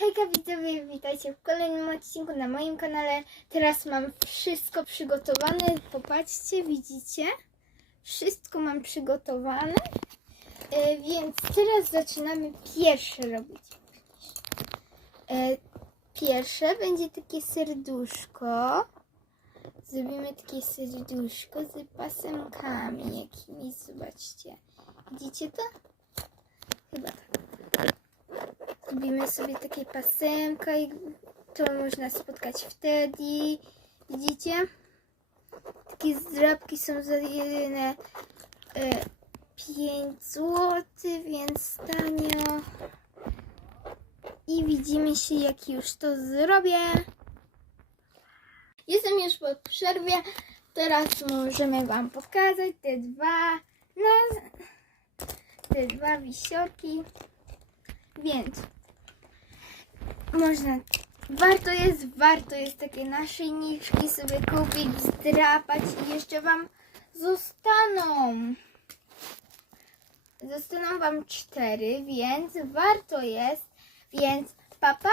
Hejka widzowie, witajcie w kolejnym odcinku na moim kanale. Teraz mam wszystko przygotowane. Popatrzcie, widzicie? Wszystko mam przygotowane. E, więc teraz zaczynamy pierwsze robić. E, pierwsze będzie takie serduszko. Zrobimy takie serduszko z pasemkami jakimiś. Zobaczcie. Widzicie to? Robimy sobie takie pasemka i to można spotkać wtedy. Widzicie? Takie zdrabki są za jedyne e, 5 zł, więc tanio. I widzimy się, jak już to zrobię. Jestem już po przerwie. Teraz możemy Wam pokazać te dwa, na, te dwa wisiorki. Więc można, warto jest, warto jest takie naszyjniczki sobie kupić, zdrapać i jeszcze Wam zostaną. Zostaną Wam cztery, więc warto jest, więc pa pa!